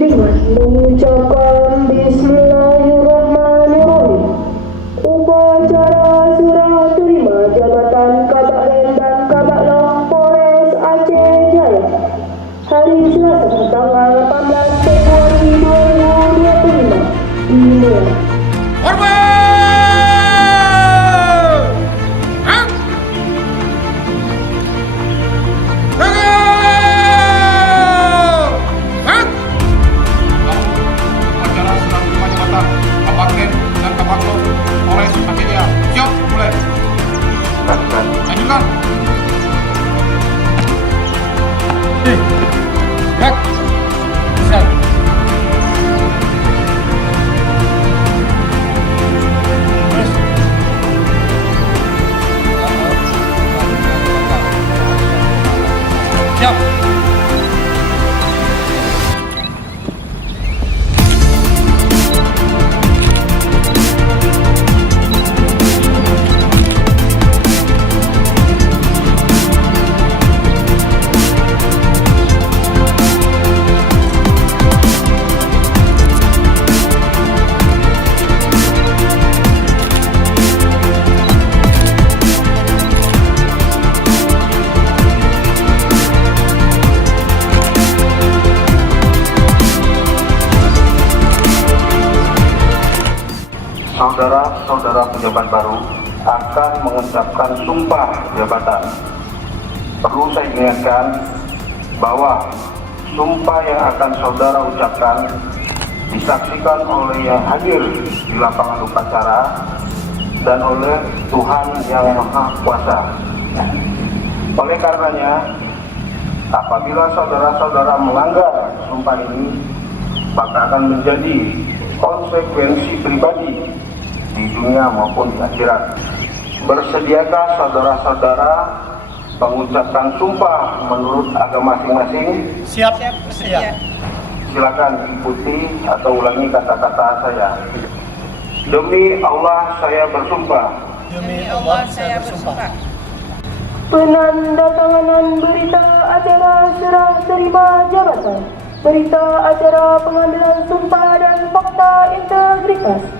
dengan mengucapkan Bismillahirrahmanirrahim. Upacara serah terima jabatan Kabak Rem dan Kabak Long Polres Aceh Jaya hari Selasa tanggal 18 Februari 2025 dimulai. Saudara-saudara pejabat baru akan mengucapkan sumpah jabatan. Perlu saya ingatkan bahwa sumpah yang akan saudara ucapkan disaksikan oleh yang hadir di lapangan upacara dan oleh Tuhan Yang Maha Kuasa. Oleh karenanya, apabila saudara-saudara melanggar sumpah ini, maka akan menjadi konsekuensi pribadi di dunia maupun di akhirat. Bersediakah saudara-saudara mengucapkan sumpah menurut agama masing-masing? Siap, bersedia. Silakan ikuti atau ulangi kata-kata saya. Demi Allah saya bersumpah. Demi Allah saya bersumpah. Penandatanganan berita acara serah terima jabatan, berita acara pengambilan sumpah dan fakta integritas